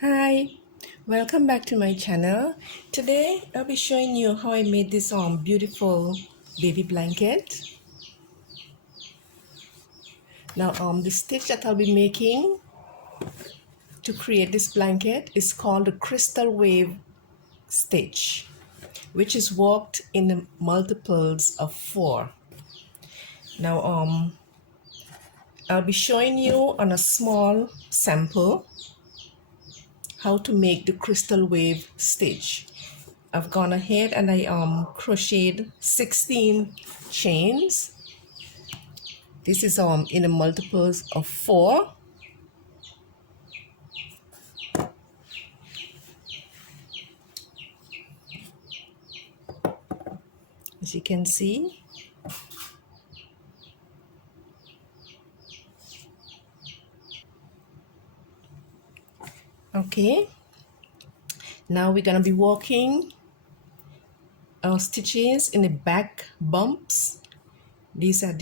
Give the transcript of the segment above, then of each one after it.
Hi, welcome back to my channel. Today I'll be showing you how I made this beautiful baby blanket. Now the stitch that I'll be making to create this blanket is called the crystal wave stitch, which is worked in the multiples of 4. Now I'll be showing you on a small sample how to make the crystal wave stitch. I've gone ahead and I crocheted 16 chains. This is in the multiples of 4. As you can see. Okay, now we're gonna be working our stitches in the back bumps. These are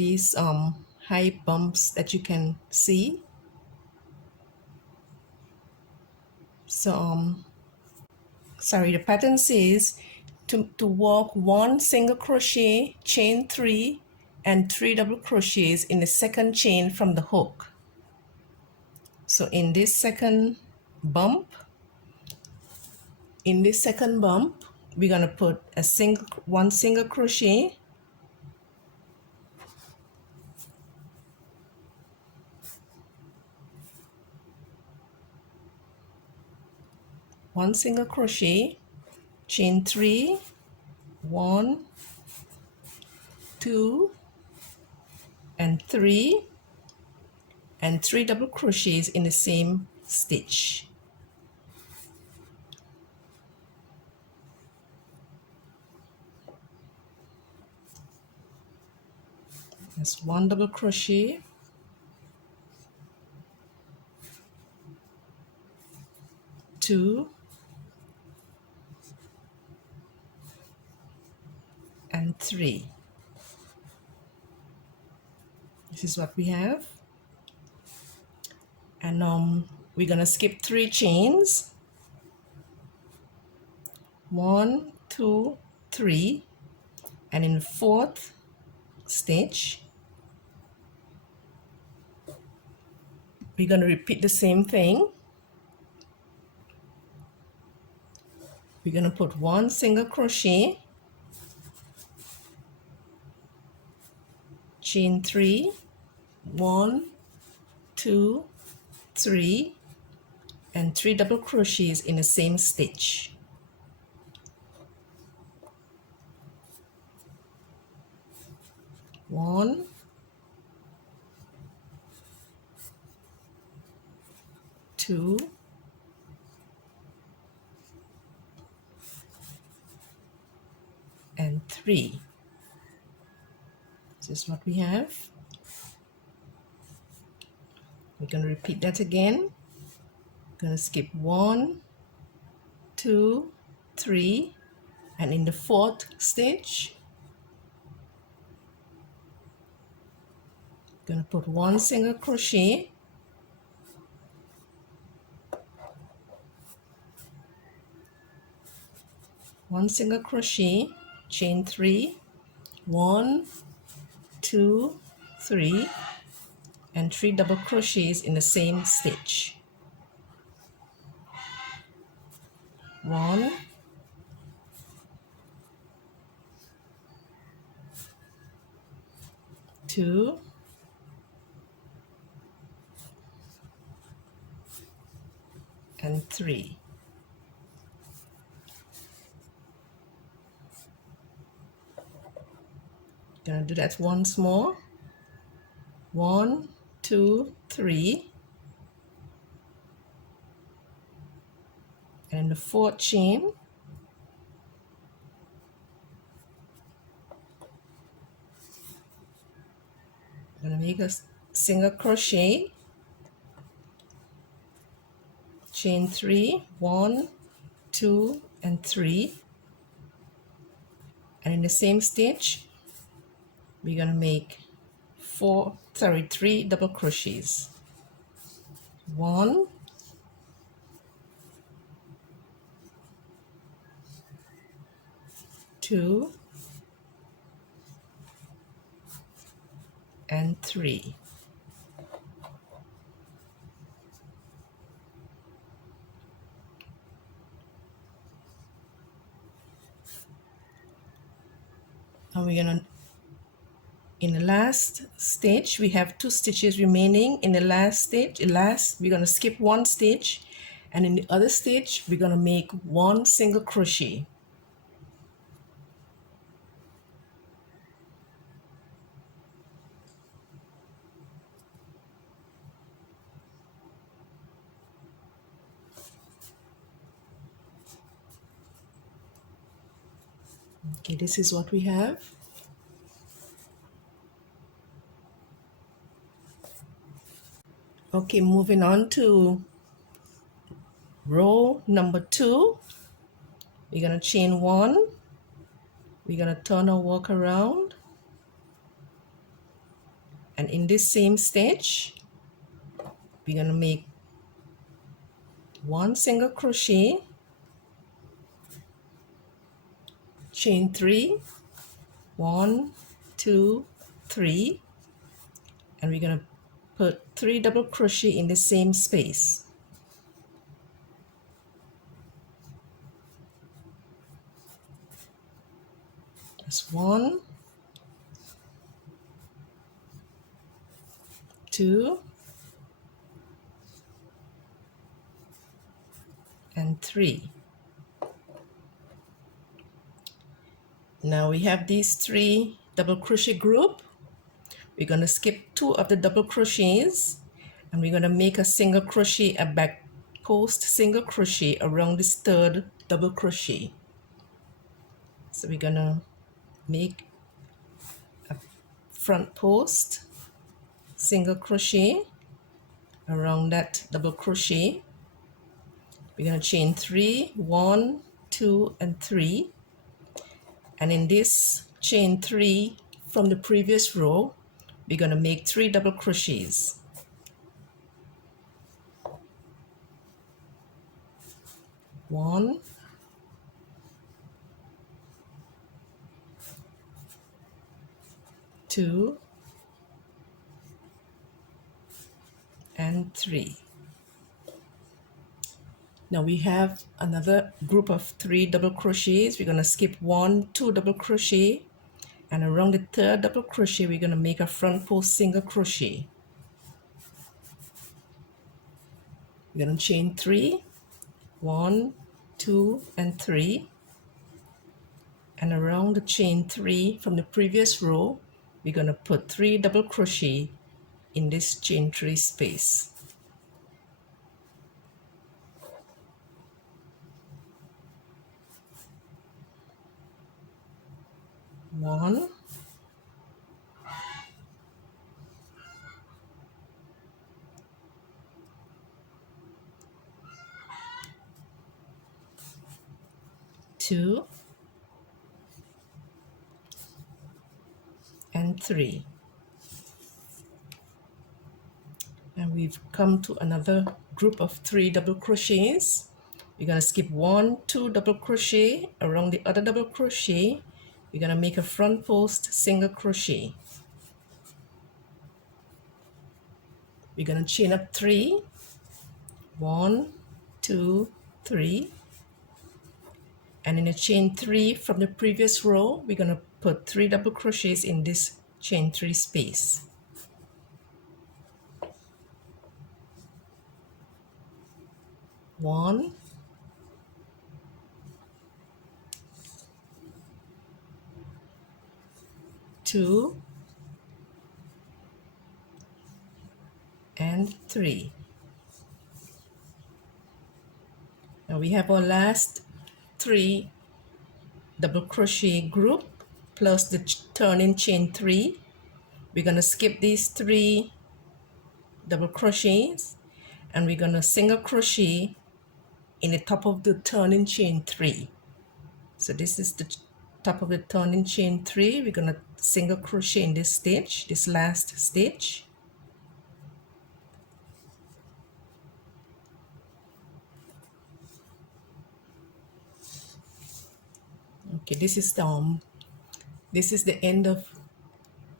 high bumps that you can see. So sorry, the pattern says to work 1 single crochet, chain 3 and 3 double crochets in the second chain from the hook. So in this second bump, we're gonna put one single crochet, one single crochet, chain 3, 1, 2 and 3, and 3 double crochets in the same stitch. That's 1 double crochet, 2 and 3. This is what we have. And we're gonna skip 3 chains. 1, 2, 3, and in the 4th stitch we're going to repeat the same thing. We're going to put 1 single crochet, chain 3, 1, 2, 3, and 3 double crochets in the same stitch. One, two, and 3. This is what we have. We're going to repeat that again. Going to skip 1, 2, 3, and in the 4th stitch going to put 1 single crochet, one single crochet, chain 3, 1, 2, 3, and 3 double crochets in the same stitch. 1, 2, and 3. Gonna do that once more. 1, 2, 3, and in the 4th chain I'm gonna make a single crochet, chain 3, 1, 2, and 3, and in the same stitch we're gonna make 3 double crochets. 1, 2 and 3. And we're gonna, in the last stitch, we have 2 stitches remaining. In the last stitch, we're gonna skip 1 stitch, and in the other stitch, we're gonna make 1 single crochet. Okay, this is what we have. Okay, moving on to row number 2. We're gonna chain 1. We're gonna turn our work around, and in this same stitch, we're gonna make 1 single crochet, chain 3, 1, 2, 3, and we're gonna put 3 double crochet in the same space. That's 1, 2, and 3. Now we have these 3 double crochet group. We're going to skip 2 of the double crochets, and we're going to make a single crochet, a back post single crochet around this 3rd double crochet. So we're going to make a front post single crochet around that double crochet. We're going to chain 3, 1, 2, and 3, and in this chain 3 from the previous row, we're going to make 3 double crochets. 1, 2, and 3. Now we have another group of 3 double crochets. We're going to skip 1, 2 double crochet, and around the 3rd double crochet we're going to make a front post single crochet. We're going to chain 3, 1, 2, and 3, and around the chain 3 from the previous row we're going to put 3 double crochet in this chain 3 space. 1, 2, and 3. And we've come to another group of 3 double crochets. We're going to skip 1, 2 double crochet around the other double crochet. We're going to make a front post single crochet. We're going to chain up 3, 1, 2, 3, and in a chain 3 from the previous row we're going to put 3 double crochets in this chain 3 space. 1, 2, and 3. Now we have our last 3 double crochet group plus the turning chain 3. We're going to skip these 3 double crochets, and we're going to single crochet in the top of the turning chain 3. So this is the top of the turning chain 3. We're going to single crochet in this stitch, this last stitch. Okay, this is the end of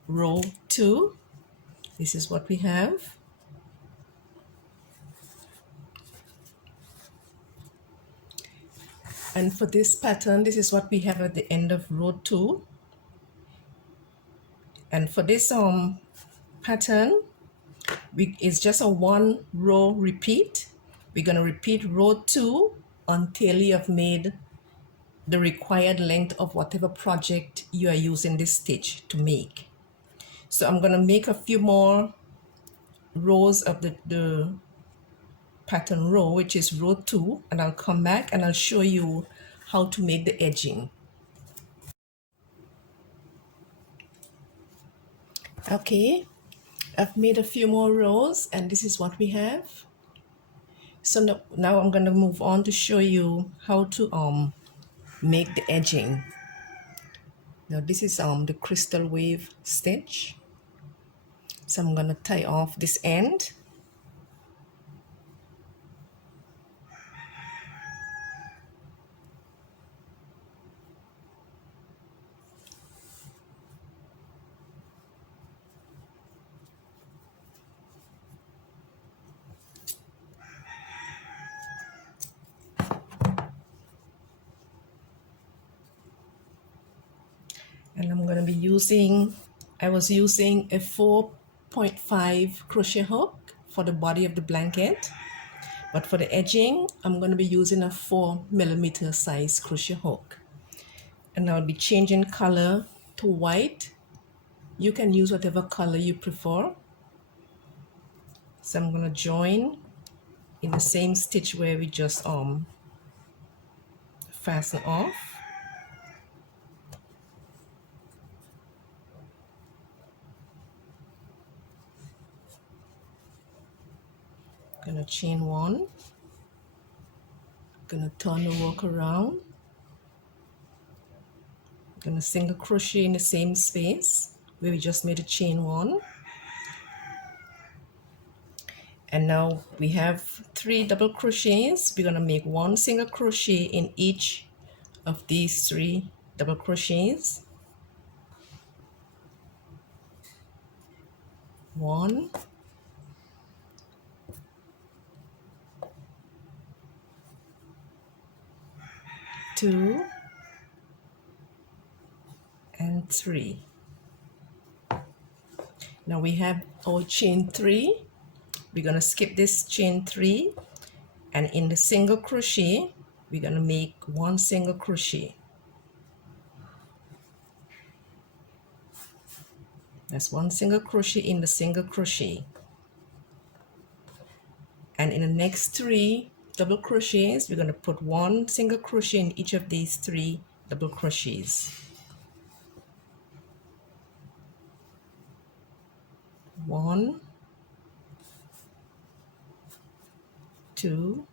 row 2. This is what we have. And for this pattern, this is what we have at the end of row 2. And for this pattern, it's just a 1 row repeat. We're going to repeat row 2 until you have made the required length of whatever project you are using this stitch to make. So I'm going to make a few more rows of the pattern row, which is row 2, and I'll come back and I'll show you how to make the edging. Okay, I've made a few more rows and this is what we have. So now I'm going to move on to show you how to make the edging. Now this is the crystal wave stitch. So I'm going to tie off this end. And I'm going to be using, I was using a 4.5 crochet hook for the body of the blanket, but for the edging I'm going to be using a 4mm size crochet hook. And I'll be changing color to white. You can use whatever color you prefer. So I'm going to join in the same stitch where we just fasten off. Gonna chain 1, gonna turn the work around, gonna single crochet in the same space where we just made a chain 1, and now we have 3 double crochets. We're gonna make 1 single crochet in each of these 3 double crochets. 1, 2, and 3. Now we have our chain 3. We're gonna skip this chain 3, and in the single crochet we're gonna make 1 single crochet. That's 1 single crochet in the single crochet, and in the next 3 double crochets we're going to put 1 single crochet in each of these 3 double crochets. 1, 2,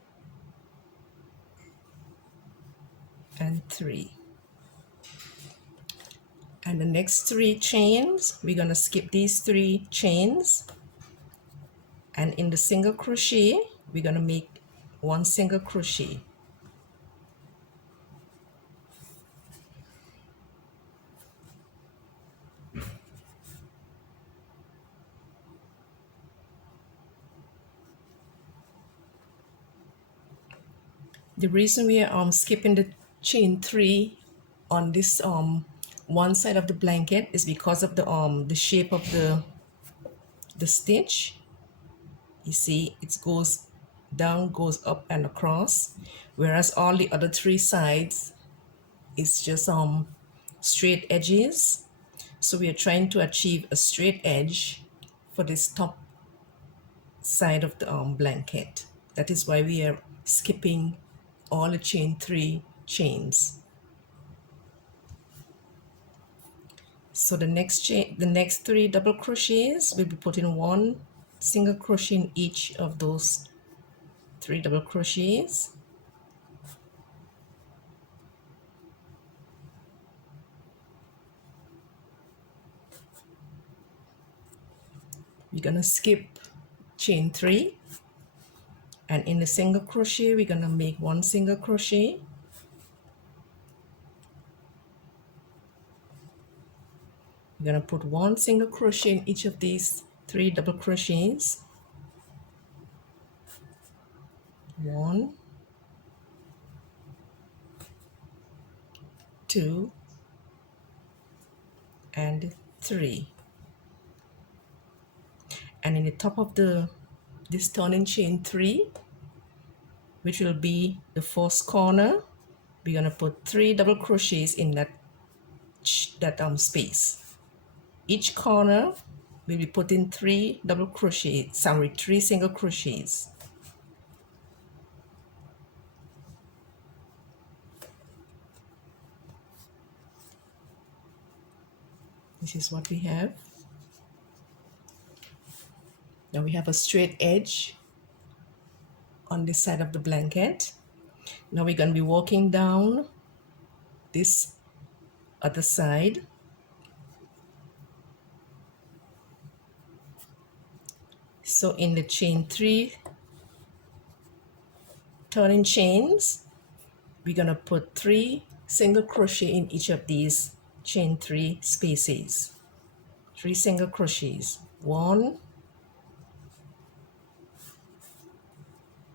and 3. And the next 3 chains we're going to skip these 3 chains, and in the single crochet we're going to make 1 single crochet. The reason we are skipping the chain 3 on this one side of the blanket is because of the shape of the stitch. You see, it goes down, goes up and across, whereas all the other 3 sides is just straight edges. So we are trying to achieve a straight edge for this top side of the blanket. That is why we are skipping all the chain 3 chains. So the next 3 double crochets, we'll be putting 1 single crochet in each of those 3 double crochets. We're gonna skip chain 3, and in the single crochet we're gonna make 1 single crochet, We're going to put one single crochet in each of these 3 double crochets. 1, 2, and 3. And in the top of this turning chain 3, which will be the first corner, we're going to put 3 double crochets in that space. Each corner we'll be putting 3 single crochets. This is what we have. Now we have a straight edge on this side of the blanket. Now we're going to be walking down this other side. So in the chain 3 turning chains, we're going to put 3 single crochet in each of these chain 3 spaces. 3 single crochets. 1,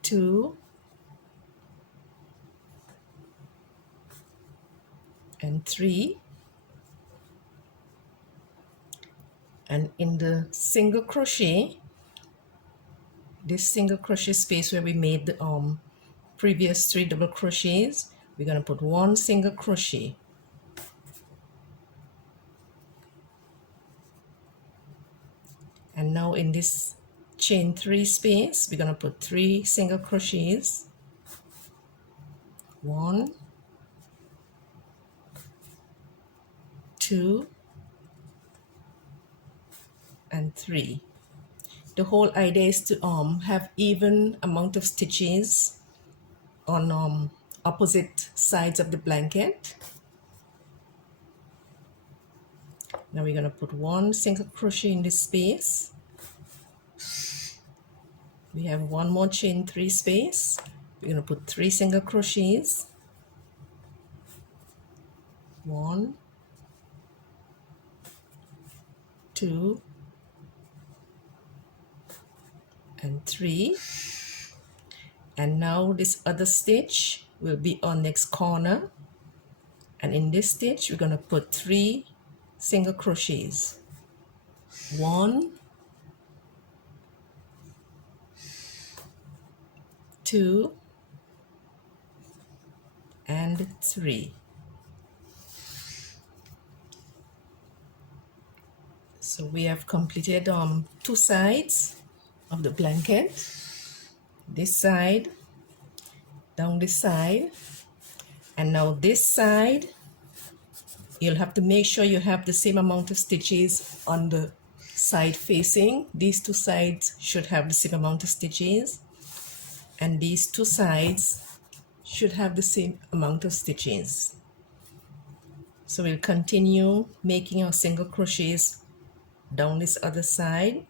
2, and 3. And in the single crochet, this single crochet space where we made the previous 3 double crochets, we're going to put 1 single crochet. And now in this chain 3 space, we're going to put 3 single crochets. 1, 2, and 3. The whole idea is to have even amount of stitches on opposite sides of the blanket. Now we're going to put 1 single crochet in this space. We have 1 more chain 3 space. We're going to put 3 single crochets. 1, 2, and 3. And now this other stitch will be our next corner, and in this stitch we're going to put 3 single crochets. 1, 2, and 3. So we have completed 2 sides of the blanket. This side, down this side, and now this side, you'll have to make sure you have the same amount of stitches on the side facing. These 2 sides should have the same amount of stitches, and these 2 sides should have the same amount of stitches. So we'll continue making our single crochets down this other side.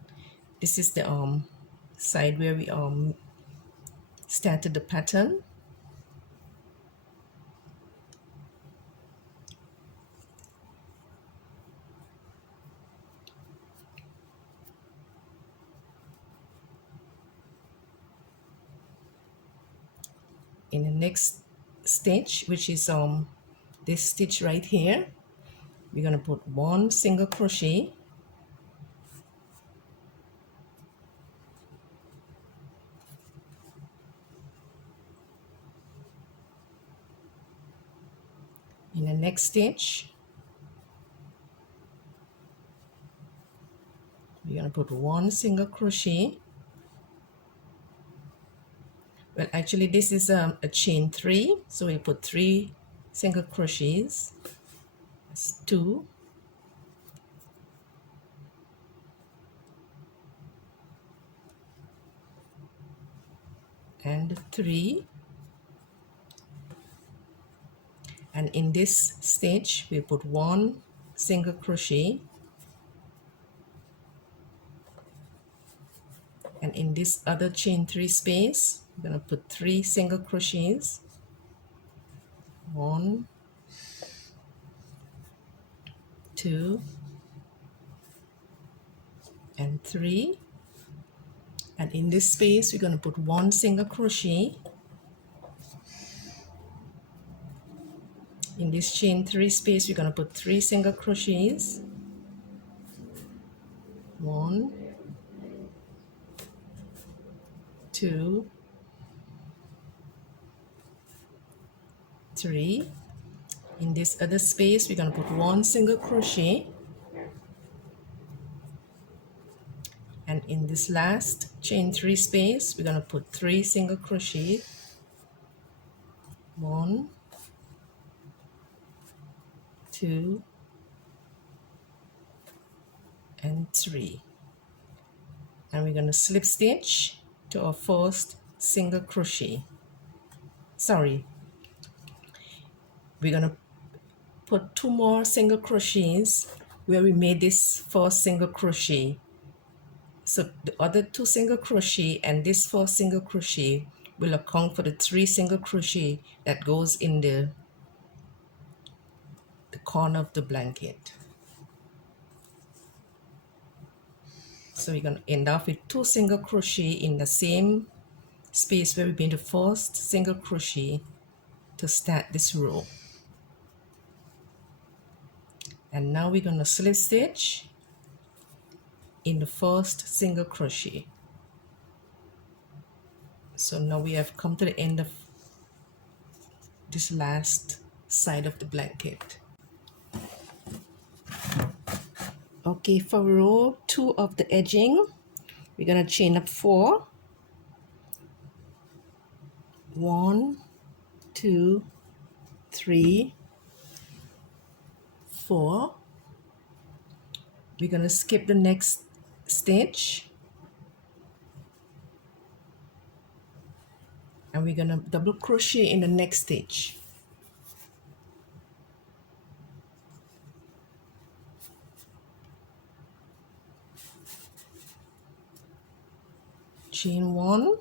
This is the side where we started the pattern. In the next stitch, which is this stitch right here, we're going to put 1 single crochet. In the next stitch, we're going to put 1 single crochet. Well, actually this is a chain 3, so we put 3 single crochets. That's 2, and 3. And in this stitch we put 1 single crochet, and in this other chain 3 space we're going to put 3 single crochets. 1, 2, and 3, and in this space we're going to put 1 single crochet. In this chain 3 space we're going to put 3 single crochets. 1, 2, 3. In this other space we're going to put 1 single crochet, and in this last chain 3 space we're going to put 3 single crochet. 1, 2, and 3, and we're going to slip stitch to our first single crochet. Sorry, we're going to put 2 more single crochets where we made this first single crochet. So the other 2 single crochet and this first single crochet will account for the 3 single crochet that goes in the corner of the blanket. So we're going to end off with 2 single crochet in the same space where we made the first single crochet to start this row. And now we're going to slip stitch in the first single crochet. So now we have come to the end of this last side of the blanket. Okay, for row 2 of the edging, we're going to chain up 4. 1, 2, 3, 4. We're going to skip the next stitch, and we're going to double crochet in the next stitch. Chain 1,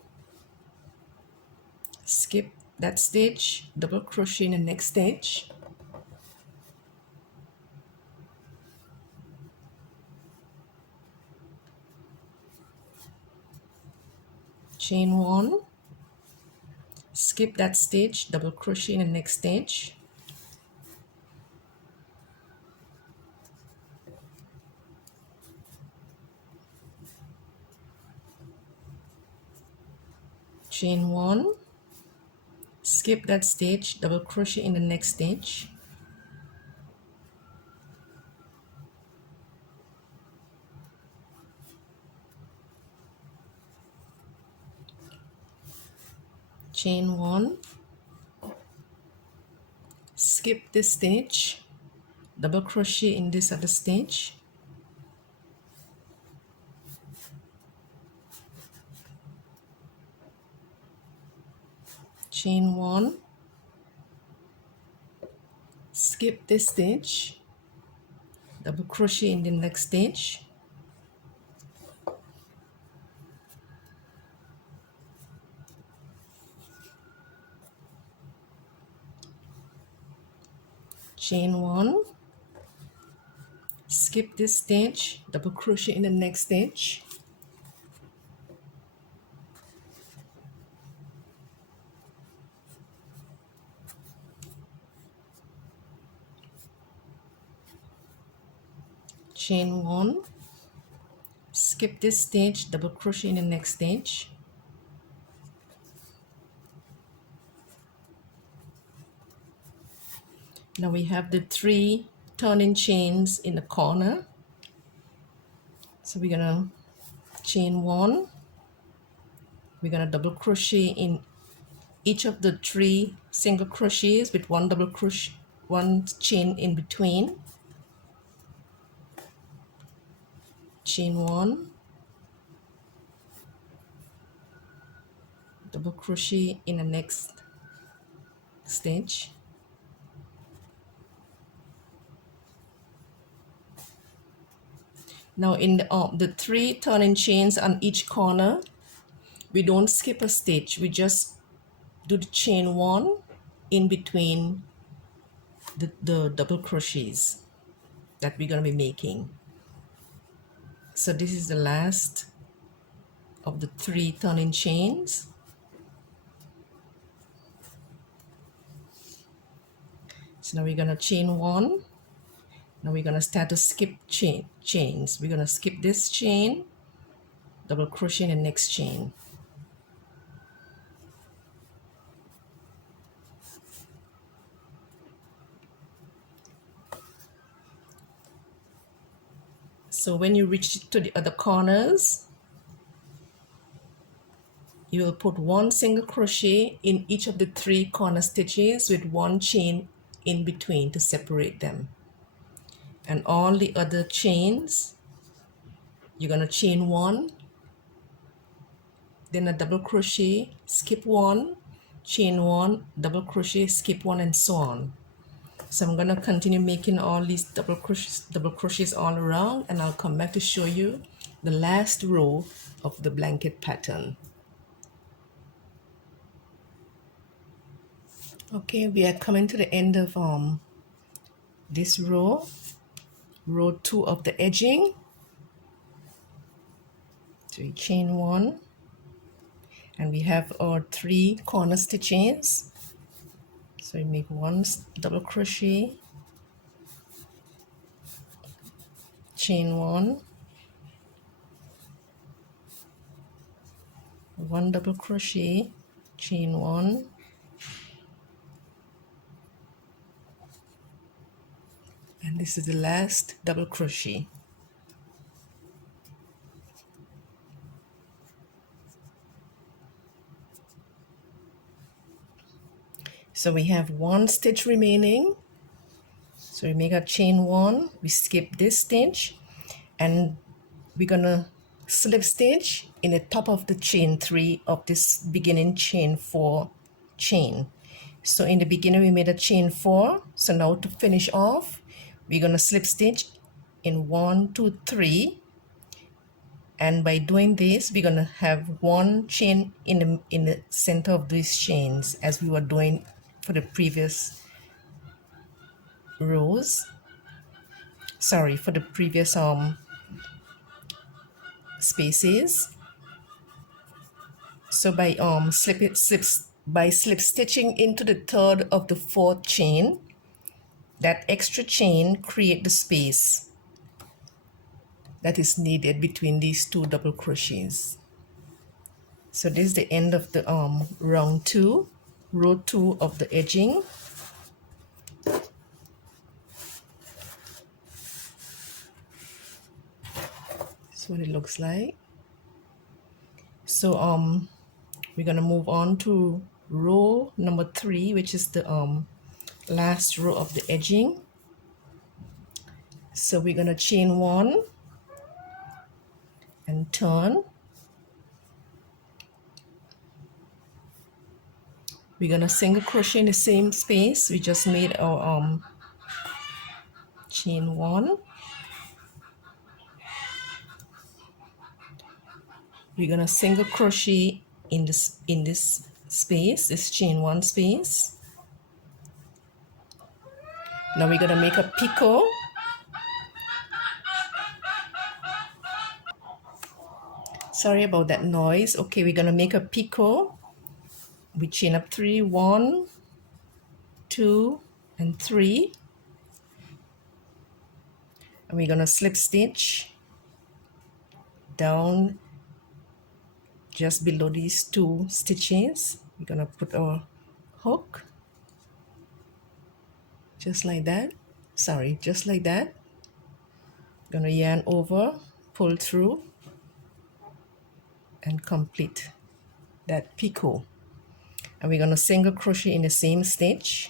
skip that stitch, double crochet in the next stitch. Chain 1, skip that stitch, double crochet in the next stitch. Chain 1, skip that stitch, double crochet in the next stitch. Chain 1, skip this stitch, double crochet in this other stitch. Chain 1, skip this stitch, double crochet in the next stitch. Chain 1, skip this stitch, double crochet in the next stitch. Chain 1, skip this stitch, double crochet in the next stitch. Now we have the 3 turning chains in the corner. So we're gonna chain 1, we're gonna double crochet in each of the 3 single crochets with 1 double crochet, 1 chain in between. Chain 1, double crochet in the next stitch. Now in the 3 turning chains on each corner, we don't skip a stitch, we just do the chain 1 in between the double crochets that we're going to be making. So this is the last of the 3 turning chains. So now we're going to chain 1. Now we're going to start to skip chains. We're going to skip this chain, double crochet in the next chain. So when you reach to the other corners, you will put 1 single crochet in each of the 3 corner stitches with 1 chain in between to separate them. And all the other chains, you're going to chain 1, then a double crochet, skip 1, chain 1, double crochet, skip 1, and so on. So I'm going to continue making all these double crochets all around, and I'll come back to show you the last row of the blanket pattern. Okay, we are coming to the end of this row 2 of the edging. So we chain 1, and we have our 3 corner stitches. So we make 1 double crochet, chain 1, 1 double crochet, chain 1, and this is the last double crochet. So we have 1 stitch remaining. So we make a chain 1, we skip this stitch, and we're gonna slip stitch in the top of the chain 3 of this beginning chain 4 chain. So in the beginning we made a chain 4, so now to finish off we're gonna slip stitch in 1, 2, 3, and by doing this we're gonna have 1 chain in the center of these chains, as we were doing for the previous rows, for the previous spaces. So by slip stitching into the 3rd of the 4th chain, that extra chain create the space that is needed between these 2 double crochets. So this is the end of the row 2 of the edging. That's what it looks like. So we're gonna move on to row number 3, which is the last row of the edging. So we're gonna chain 1 and turn. We're gonna single crochet in the same space we just made our chain 1. We're gonna single crochet in this space, this chain 1 space. Now we're gonna make a picot. Sorry about that noise. Okay, we're gonna make a picot. We chain up 3, 1, 2, and 3, and we're gonna slip stitch down just below these 2 stitches. We're gonna put our hook just like that. Just like that. Gonna yarn over, pull through, and complete that picot. And we're gonna single crochet in the same stitch.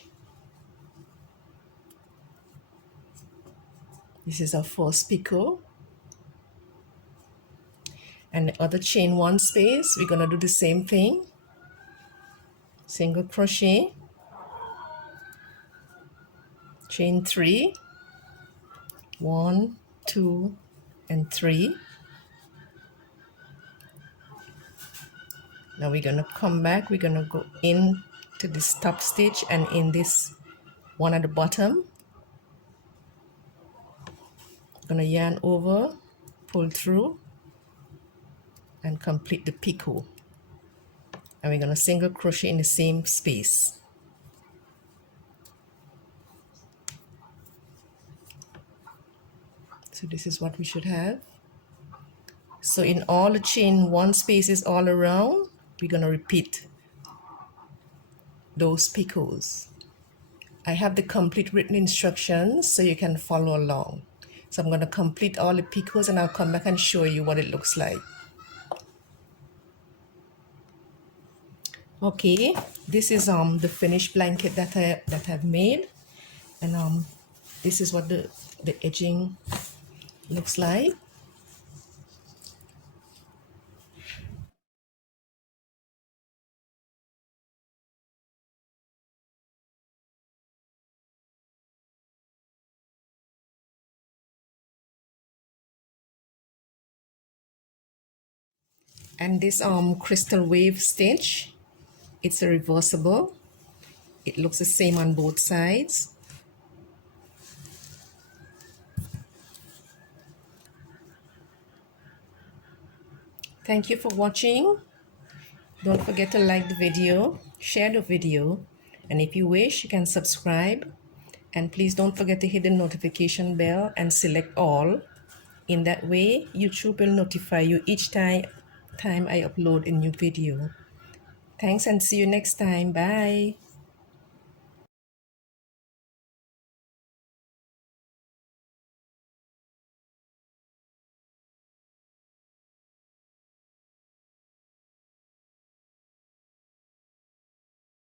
This is our first picot. And the other chain 1 space, we're gonna do the same thing. Single crochet, chain 3, 1, 2, and 3. Now we're gonna come back, we're gonna go in to this top stitch and in this one at the bottom. Gonna yarn over, pull through and complete the picot. And we're going to single crochet in the same space. So this is what we should have. So in all the chain 1 spaces all around, we're going to repeat those picots. I have the complete written instructions so you can follow along. So I'm going to complete all the picots and I'll come back and show you what it looks like. Okay, this is the finished blanket that I've made, and this is what the edging looks like. And this crystal wave stitch, it's a reversible. It looks the same on both sides. Thank you for watching. Don't forget to like the video, share the video, and if you wish, you can subscribe. And please don't forget to hit the notification bell and select all. In that way, YouTube will notify you each time I upload a new video. Thanks and see you next time. Bye.